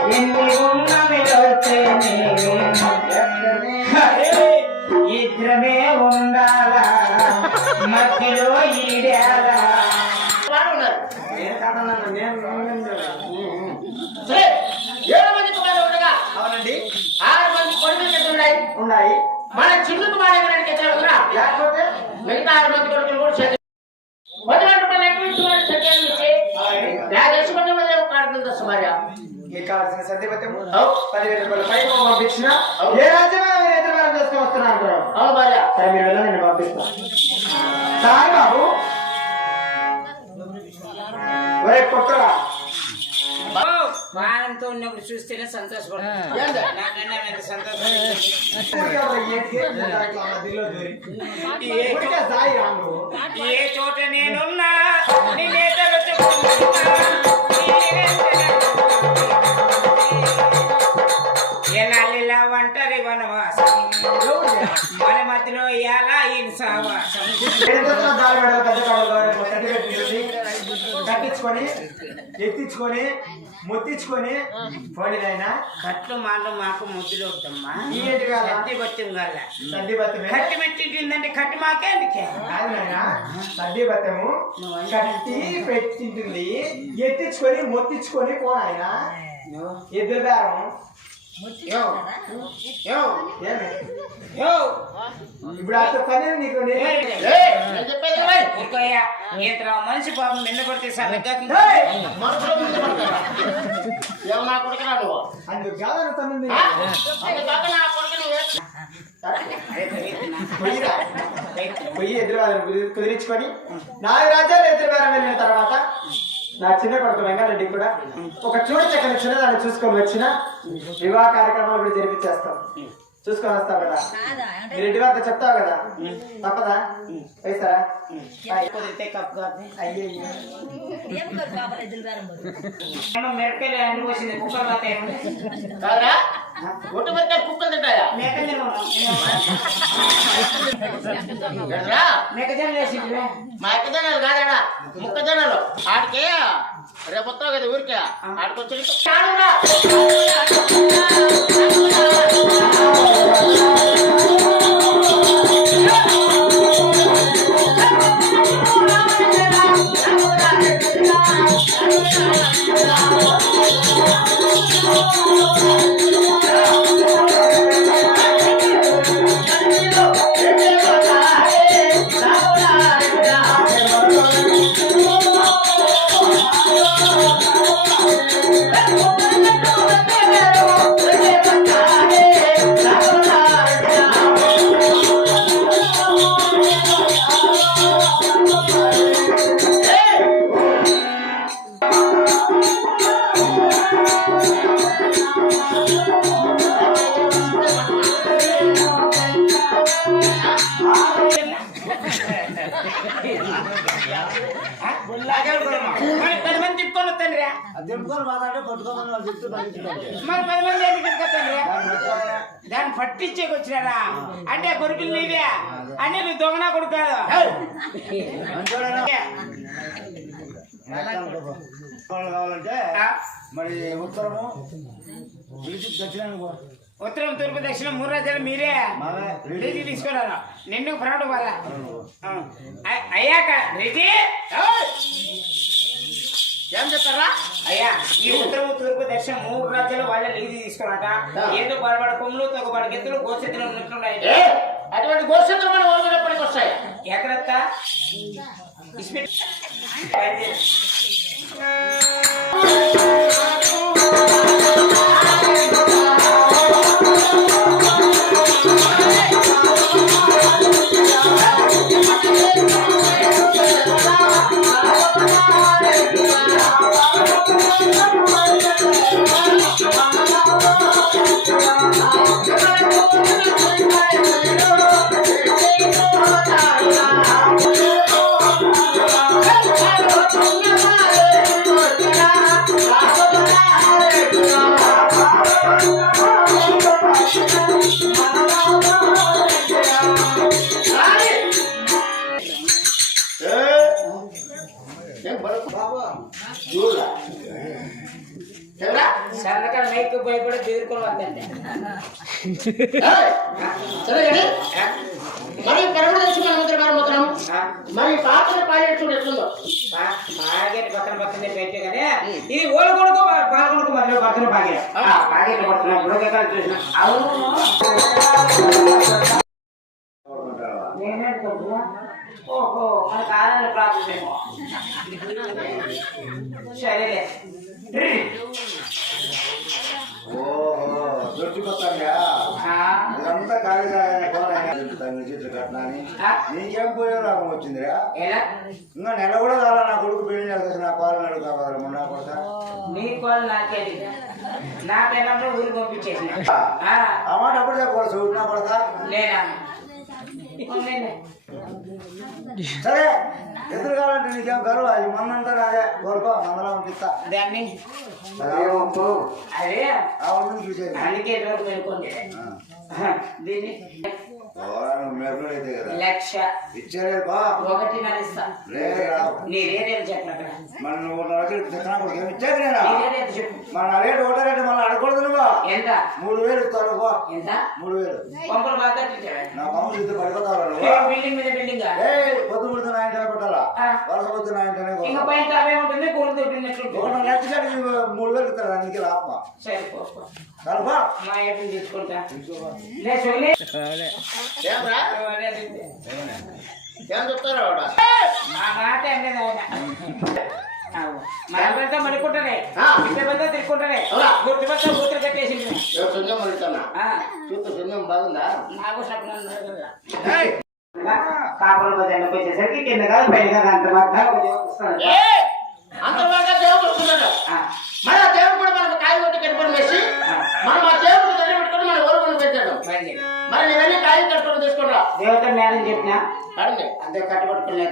నీవు ఇద్దరమే ఉండాలా మధ్యలో ఈడాలా అవునండి 6 మంది కొడుకులు ఉన్నాయి మన చిన్నుకు మాడడానికి ఎట్లా ఉందా లేకపోతే మిగతా 6 మంది కొడుకులు కూడా చదివి 10 రూపాయలు ఎక్కువ ఇస్తున్నారు సత్యాన్ని ఇచ్చి రాజేసుకునే వాళ్ళు కాడుతుంది సుమారు మీకు కావాల్సిన సత్యపత్యము 10,000 రూపాయల పైన పంపించిన ఏ రాజ్యమే ఎదురుగారం చేసుకొని వస్తున్నారు అవును భార్య సరే మీరు వెళ్ళి నేను పంపిస్తాను సాయి బాబు ఒరే కొట్టరా ప్రాణంతో ఉన్నప్పుడు చూస్తేనే సంతోషపడతాను. నాకన్నా ఎంత సంతోషం. ఏ చోట నేనున్నా నిన్నే తలుచుకుంటున్నా. ఎన్నాళ్ళిలా ఒంటరి వనవాసం మన మధ్యలో ఎలా ఈ సావాసం. కట్టించుకొని ఎత్తించుకొని మొత్తించుకొని పోలీదైనా కట్లు మాటలు మాకు ముద్దులు అవుతామ్మా. ఏంటి కదా సర్ది బత్తం గల్ల సర్ది బత్తమే కట్టి పెట్టింటుందంటే కట్టి మాకే అందుకే కాదు నాయనా సర్ది బత్తము కట్టి పెట్టింటుంది ఎత్తించుకొని మొత్తించుకొని పోనాయన ఎద్దుల బేరం ఇప్పుడు అంత పని నీకు మనిషి పాపం నిన్న కొడితే సరిగ్గా అందుకు కాదు తను పొయ్యి ఎదురు కుదిరించుకొని 4 రాజ్యాలు ఎదురు బేరం వెళ్ళిన తర్వాత నా చిన్న కొడుకు వెంగారెడ్డి కూడా ఒక చూడ చక్కని చిన్నదాన్ని చూసుకొని వచ్చిన వివాహ కార్యక్రమాలు కూడా జరిపించేస్తాం. చూసుకొని వస్తావు కదా మీరు ఇంటి వార్త చెప్తావు కదా తప్పదా వేస్తారా కుదిరితే కప్పు అయ్యే మిరపకాయలు అన్ని వచ్చింది కుక్కలు పోతాయి కాదా ఒట్టు మిరకాయలు కుక్కలు తింటాయా? మేకజనం వేసింది మా ఎక్కజనాలు కాదాడా ముక్కజనాలు ఆడికి రేపు వస్తావు కదా ఊరికే ఆడికి వచ్చి పది మంది తిప్పుకొని వస్తాను రా మరి 10 మంది ఎందుకు తిప్పుకొస్తాను రా? దాన్ని పట్టించేకి వచ్చినారా అంటే కొడుకులు నీదే అంటే నువ్వు దొంగనా కొడుకు కాదు. కావాలంటే మరి ఉత్తరము పిలిచి దక్షిణానికి ఉత్తరం తూర్పు దక్షిణం 3 రాజ్యాలు మీరే రెడీ తీసుకున్నాను. నిన్ను ఫ్రౌండ్ వాళ్ళ అయ్యాక రెడీ ఏం చెప్తారా? అయ్యా ఈ ఉత్తరం తూర్పు దక్షిణం 3 రాజ్యాలు వాళ్ళ లీజు తీసుకున్నాట. ఏదో బలబడ కొమ్ములు తొగబడ గెత్తులు గోచెత్తులు ఉన్నట్టున్నాయి. అటువంటి గోషత్తులు మన ఊరు పనికి వస్తాయి. ఎక్కడత్తా ఇస్పెట్ సందకాల మైక్ భయపడి బెదిరుకొని వద్దండి. మరి పెరగడం తెలిసి మన ముద్ర మారబోతున్నాము. మరి పాత్ర పాయలు చూడు ఎట్లుందో. బాగేట్ పక్కన పక్కనే పెట్టే కానీ ఇది ఓడి కొడుకు పాల్గొడుకు మధ్యలో పక్కన బాగేట్ బాగేట్ పడుతున్నా బుడగకాలు చూసిన అవును ఓహో మనకు ఆదాయ ప్రాబ్లం ఏమో. సరేలే దొరికిపోతాంగా ఇదంతా కాగితాలనే తల్లి చెట్లు కట్టినాని ఆ? నీకేం పోయే రాగం వచ్చిందిరా ఎలా ఇంకా నెల కూడా కాలా నా కొడుకు పెళ్లి చేసి నా పాలన అడుగుతా మొన్న కొడతా నీ కోళ్ళు నాకే నా పిల్లలు ఊరు పంపించేసిన ఆ మాట అప్పుడు చెప్పకూడదు చూడు నా కొడతా లేదా సరే ఎదురు కావాలంటే నీకేం గర్వ అది మనంతా అదే కోరుకో మందలా పంపిస్తా దాన్ని అదే ఆ వందని చూసేది అందుకే రోడ్డు వెళ్ళుకోండి దీన్ని మెరుగులు అయితే కదా 1,00,000 ఇచ్చేలేదు బా 1.5 ఇస్తా లేదు రావు నీ రేట్ చెప్పిన అక్కడ మన నువ్వు చెప్పినా కొడుకు ఏమి ఇచ్చేది నేనా నీ రేట్ చెప్పు మన రేటు ఒకటే రేటు మళ్ళీ అడగకూడదు నువ్వు ఎంత 3,000 ఇస్తాను బా ఎంత 3,000 పంపులు బాగా కట్టించావా నా కమ్ములు ఇద్దరు పడిపోతావు నువ్వు బిల్డింగ్ మీద బిల్డింగ్ పొద్దు పుడితే నా ఇంటనే పెట్టాలా వలస పొద్దు నా ఇంటనే ఇంకా పైన అవే ఉంటుంది కూర దొరికినట్లు 3,000 ఇస్తారా నీకు లాభమా సరిపో కలపా మా ఏపీ తీసుకుంటా లే చూడలే ఏం చెప్తారా ఆ మాట ఏం లేదు ఆయన మనం పెడితే మడుకుంటానే ఇంటి పెడితే తిరుక్కుంటానే గుర్తుపెట్ట కూతురు కట్టేసింది చూస్తూ సున్నం బాగుందా నాకు స్వప్నం కాపుల బజార్లోకి వచ్చేసరికి కింద కాదు పైన కాదు అంత అంత బాగా దేవుడు వస్తున్నాడు మరి ఆ దేవుడు కూడా మనకు కాయ కొట్టి కట్టుకొని వేసి మనం ఆ దేవుడు దగ్గర పెట్టుకొని మన ఊరుకొని పెట్టాడు మరి నీవన్నీ కాయ కట్టుకొని తీసుకుంటా దేవత మేడం చెప్పినా అడగండి అంతే కట్టుబట్టుకుని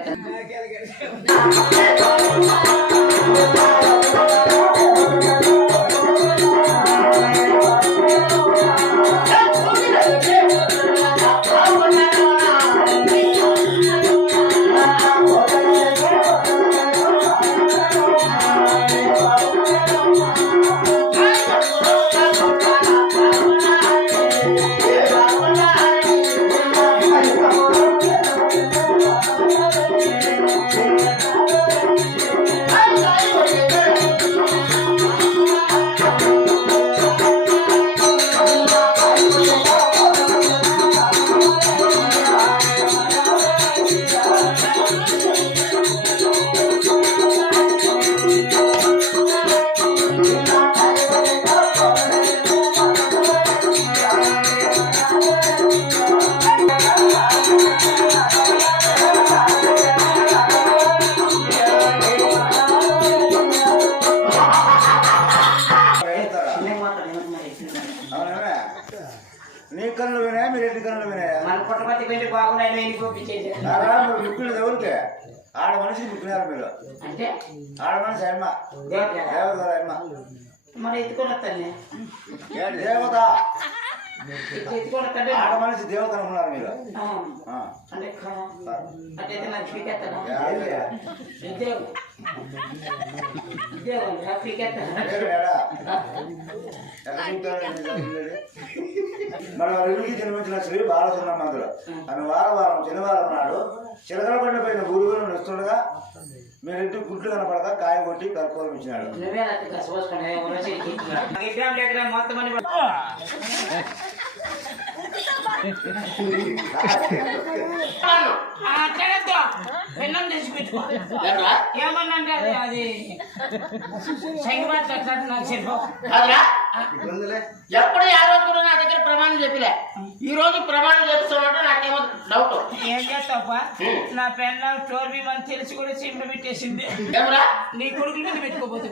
నీ కళ్ళు వినాయా మీరు ఎన్ని కళ్ళు వినాయా మన పుట్టపతి వెళ్ళి బాగున్నాయి వెళ్ళి పంపించేసి ముక్కులు ఎవరికి ఆడ మనిషికి ముక్కున్నారు మీరు అంటే ఆడ మనిషి అమ్మ దేవత అమ్మ మరి ఎత్తుకొని వస్తాను దేవత ఎత్తుకొని వస్తాంటే ఆడ మనిషి దేవత అనుకున్నారు మీరు అంటే అట్లయితే నాకు పీకెత్తాను మన రెడ్డికి జన్మించిన శ్రీ బాలసుబ్రహ్మణ్యుడు ఆమె వారం శనివారం నాడు చిలకల బండి పైన గురుగులను వస్తుండగా మీ ఇంటి గుడ్లు కనపడక కాయ కొట్టి కర్పూరం ఇచ్చినాడు మొత్తం పెన్నం తెచ్చి పెట్టుకో ఏమన్నా అది ఎప్పుడు ఆ రోజు కూడా నా దగ్గర ప్రమాణం చెప్పలే ఈ రోజు ప్రమాణం చేస్తున్నట్టు నాకేమో డౌట్ ఏం చేస్తావా నా పెన్ను స్టోర్ బిమ్మని తెలిసి కూడా సిమ్ పెట్టేసింది ఎవరా నీ కొడుకుల మీద పెట్టుకోపోతే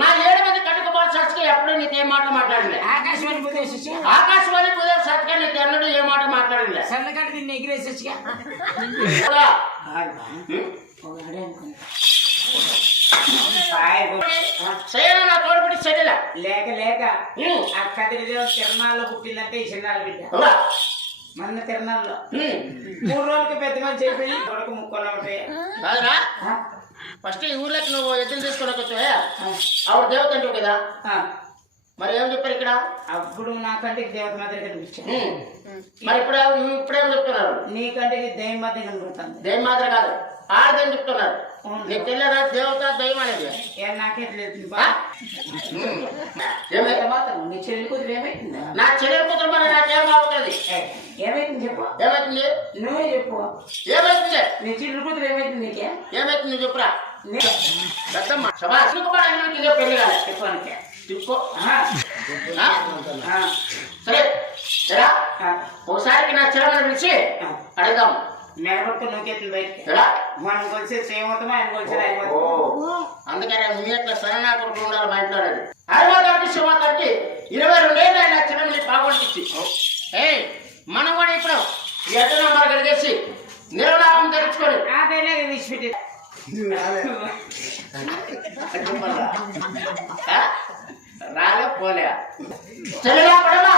నా 7 మంది కట్టుకోవాలి సచ్చుగా ఎప్పుడు నీకేం మాట మాట్లాడలే ఆకాశవాణి పోతే ఆకాశవాణి పోతే సచ్చుగా నీకు ఎన్నడూ ఏ మాట మాట్లాడలే సన్నగడ్డ నిన్ను ఎగిరేసొచ్చిగా నా తోడుపడి చెల్లెల లేక లేక ఆ కదిరి దేవుడు తిరణాల్లో పుట్టిందంటే ఈ చిన్నాలు బిడ్డ మన తిరణాల్లో 3 రోజులకి పెద్ద మంది చెప్పి కొడుకు ముక్కలు ఉంటాయి కాదురా ఫస్ట్ ఈ ఊర్లోకి నువ్వు ఎద్దులు తీసుకోవడానికి వచ్చావా ఆవిడ దేవత అంటావు కదా మరి ఏం చెప్పారు ఇక్కడ అప్పుడు నాకంటే దేవత మాదిరి కనిపించింది మరి ఇప్పుడేం చెప్తున్నారు నీకంటే దయ్యం మాదిరి కనబడుతుంది దయ్యం మాదిరి కాదు ఆడదని చెప్తున్నారు నీకు తెలియదా దేవత దయ్యం అనేది నాకే తెలియదు నీ చెల్లి కూతురు ఏమైతుందా నా చెల్లెల కూతురు మరి నాకేం బాగుంటుంది ఏమైతుంది చెప్పు ఏమైతుంది నువ్వే చెప్పు ఏమైతుంది నీ చెల్లి కూతురు ఏమైతుంది నీకే ఏమైతుంది చెప్పురా పెద్దమ్మ పెళ్లి కాదు చెప్పానికి తిప్పుకో సరే ఒకసారికి నా చెల్లెలు పట్టుకుని నూకెత్తులు బయటికి ఎలా మనం కొలిసే చేయమవుతామో ఆయన కొలిసారు అయిపోతాం అందుకని మీ యొక్క సరైన కొడుకు ఉండాలి మా ఇంట్లో హైదరాబాద్ శివాకి 22 ఏళ్ళు ఆయన చిన్న మీ బాగుంటుంది మనం కూడా ఇప్పుడు ఎట్లా మార్గం చేసి నిర్వలాభం తెచ్చుకొని అదేలే విడిచిపెట్టి రాలే పోలే చెల్లెలా పడలా